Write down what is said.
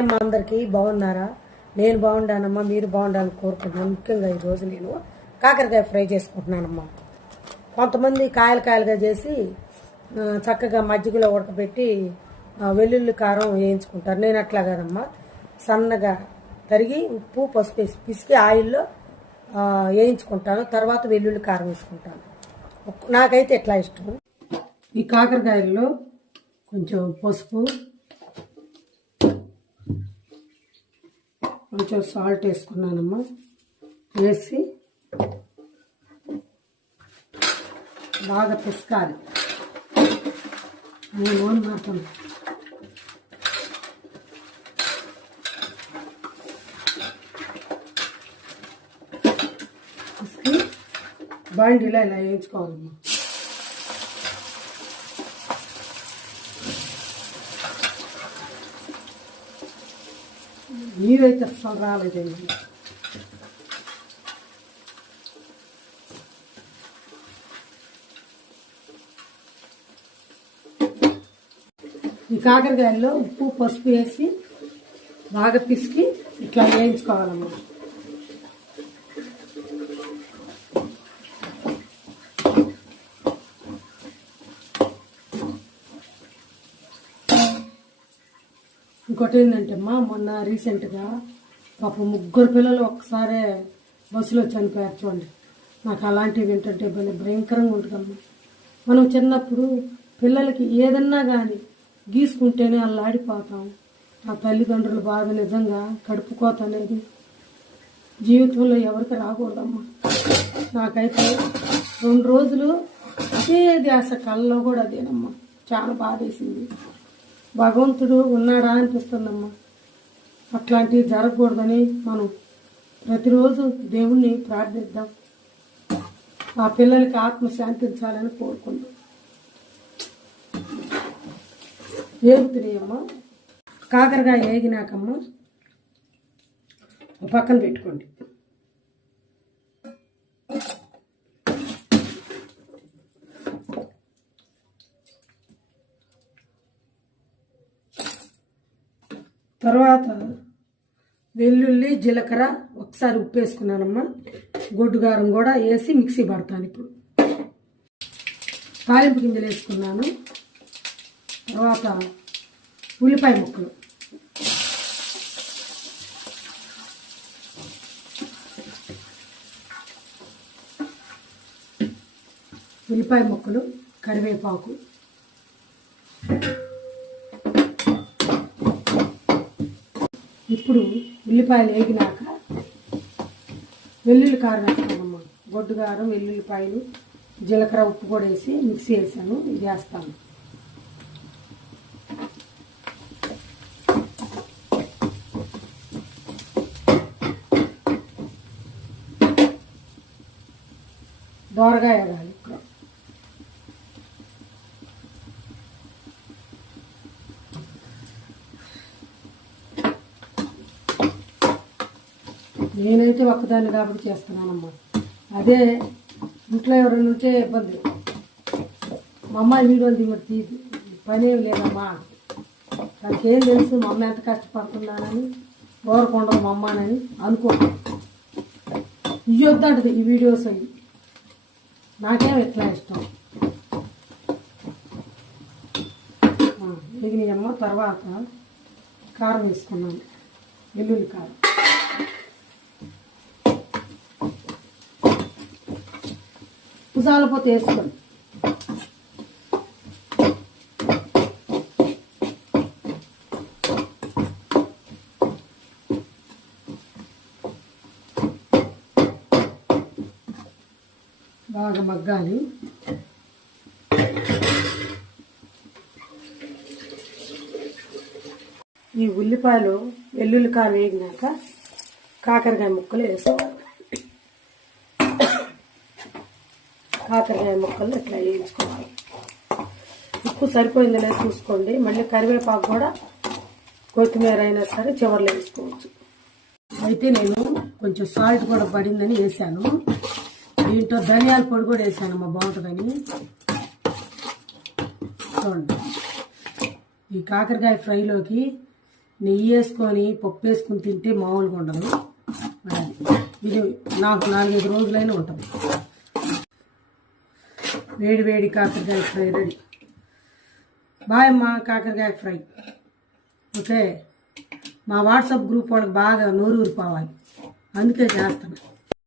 అందరికీ బాగున్నారా? నేను బాగుండానమ్మా, మీరు బాగుండాలని కోరుకుంటున్నాను. ముఖ్యంగా ఈరోజు నేను కాకరకాయ ఫ్రై చేసుకుంటున్నానమ్మా. కొంతమంది కాయలుగా చేసి చక్కగా మజ్జిగలో ఉడకబెట్టి వెల్లుల్లి కారం వేయించుకుంటారు. నేను అట్లా కాదమ్మా, సన్నగా తరిగి ఉప్పు పసుపు వేసి పిసికి ఆయిల్లో వేయించుకుంటాను. తర్వాత వెల్లుల్లి కారం వేసుకుంటాను. నాకైతే ఎట్లా ఇష్టం. ఈ కాకరకాయల్లో కొంచెం పసుపు, కొంచెం సాల్ట్ వేసుకున్నానమ్మా. వేసి బాగా పిసకాలి. నూనె మాత్రం పిసికి బాండీలో ఇలా వేయించుకోవాలమ్మా. నీరైతే అస్సలు రాలేదండి. ఈ కాకరకాయల్లో ఉప్పు పసుపు వేసి బాగా పిసికి ఇట్లా వేయించుకోవాలమ్మా. ఇంకోటి ఏంటంటే అమ్మా, మొన్న రీసెంట్గా పాపం 3 పిల్లలు ఒక్కసారే బస్సులో చనిపోయారు చూడండి. నాకు అలాంటివి ఏంటంటే భయంకరంగా ఉంటుందమ్మా. మనం చిన్నప్పుడు పిల్లలకి ఏదన్నా కానీ గీసుకుంటేనే అల్లాడిపోతాం. ఆ తల్లిదండ్రులు బాధ నిజంగా కడుపు కోత అనేది జీవితంలో ఎవరికి రాకూడదమ్మా. నాకైతే 2 రోజులు అదే ధ్యాస, కళ్ళలో కూడా అదేనమ్మా. చాలా బాధేసింది. భగవంతుడు ఉన్నాడా అనిపిస్తుందమ్మా. అట్లాంటివి జరగకూడదని మనం ప్రతిరోజు దేవుణ్ణి ప్రార్థిద్దాం. ఆ పిల్లలకి ఆత్మ శాంతించాలని కోరుకుందాం. ఏగుతున్నాయమ్మా. కాకరకాయ ఏగినాకమ్మా పక్కన పెట్టుకోండి. తర్వాత వెల్లుల్లి జీలకర్ర ఒకసారి ఉప్పు వేసుకున్నానమ్మా. గొడ్డుగారం కూడా వేసి మిక్సీ పడతాను. ఇప్పుడు తాలింపు గింజలు వేసుకున్నాను. తర్వాత ఉల్లిపాయ ముక్కలు, కరివేపాకు, ఇప్పుడు ఉల్లిపాయలు వేగినాక వెల్లుల్లి కారం వేస్తానమ్మా. గొడ్డు కారం, వెల్లుల్లిపాయలు, జీలకర్ర, ఉప్పు కూడా వేసి మిక్సీ వేసాను. ఇది వేస్తాను. దోరగా వేయాలి. నేనైతే ఒక్కదాన్ని కాబట్టి చేస్తున్నానమ్మా. అదే ఇంట్లో ఎవరైనా ఉంటే ఇబ్బంది. మా అమ్మ వీడియోలు దిగుతుంది, పనేం లేదమ్మా. నాకేం తెలుసు మా అమ్మ ఎంత కష్టపడుతున్నానని, ఊరకుండదు మా అమ్మనని అనుకో. ఇవ్వద్దంటది ఈ వీడియోస్ అవి. నాకేం ఎట్లా ఇష్టం. ఎగినాయమ్మ. తర్వాత కారం వేసుకున్నాను, వెల్లుల్లి కారం. కుసాలపోతే వేసుకోండి. బాగా మగ్గాలి. ఈ ఉల్లిపాయలు వెల్లుల్లి కారం వేగినాక కాకరకాయ ముక్కలు వేసుకోవాలి. కాకరకాయ ముక్కలు ఇట్లా వేయించుకోవాలి. ఉప్పు సరిపోయిందో లేదో చూసుకోండి. మళ్ళీ కరివేపాకు కూడా, కొత్తిమీర అయినా సరే చివర్లో వేసుకోవచ్చు. అయితే నేను కొంచెం సాల్ట్ కూడా పడిందని వేసాను. దీంట్లో ధనియాల పొడి కూడా వేసానమ్మా, బాగుంటుందని. చూడండి, ఈ కాకరకాయ ఫ్రైలోకి నెయ్యి వేసుకొని పప్పు వేసుకొని తింటే మామూలుగా ఉండదు. మరి ఇది నాకు 4-5 రోజులైనా ఉంటుంది. వేడి వేడి కాకరకాయ ఫ్రై రెడీ. బాయ్ అమ్మ, కాకరకాయ ఫ్రై. ఓకే, మా వాట్సాప్ గ్రూప్ వాళ్ళకి బాగా నోరు ఊరిపోవాలి, అందుకే చేస్తాను.